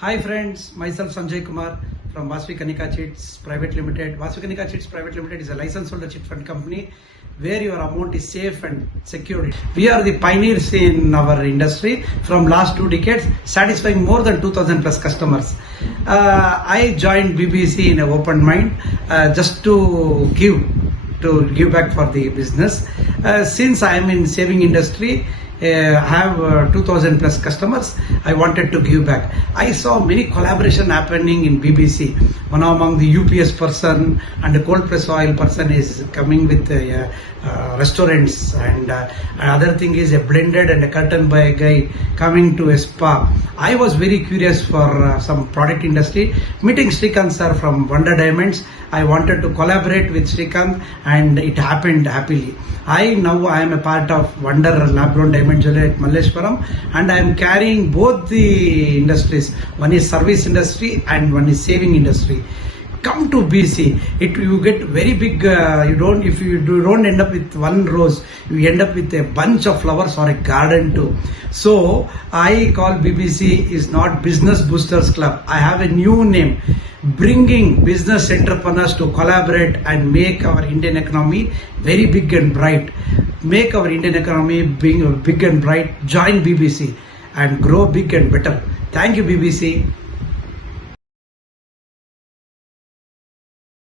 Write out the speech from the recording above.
Hi friends, myself Sanjay Kumar from Vasvi Kanika Chits Private Limited. Vasvi Kanika Chits Private Limited is a licensed holder chit fund company where your amount is safe and secured. We are the pioneers in our industry from last 2 decades, satisfying more than 2000 plus customers. I joined BBC in an open mind just to give back for the business. Since I am in saving industry, have 2000 plus customers, I wanted to give back. I saw many collaboration happening in BBC. One among the UPS person and the cold press oil person is coming with restaurants, and other thing is a blended and a curtain by a guy coming to a spa. I was very curious for some product industry. Meeting Srikanth sir from Wonder Diamonds, I wanted to collaborate with Srikanth and it happened happily. I am a part of Wonder Lab Grown Diamond Jewelry at Malleshwaram, and I am carrying both the industries. One is service industry and one is saving industry. Come to BC, you get very big. If you don't end up with one rose, you end up with a bunch of flowers or a garden too. So I call BBC is not Business Boosters Club. I have a new name, bringing business entrepreneurs to collaborate and make our Indian economy very big and bright. Make our Indian economy big and bright. Join BBC and grow big and better. Thank you, BBC.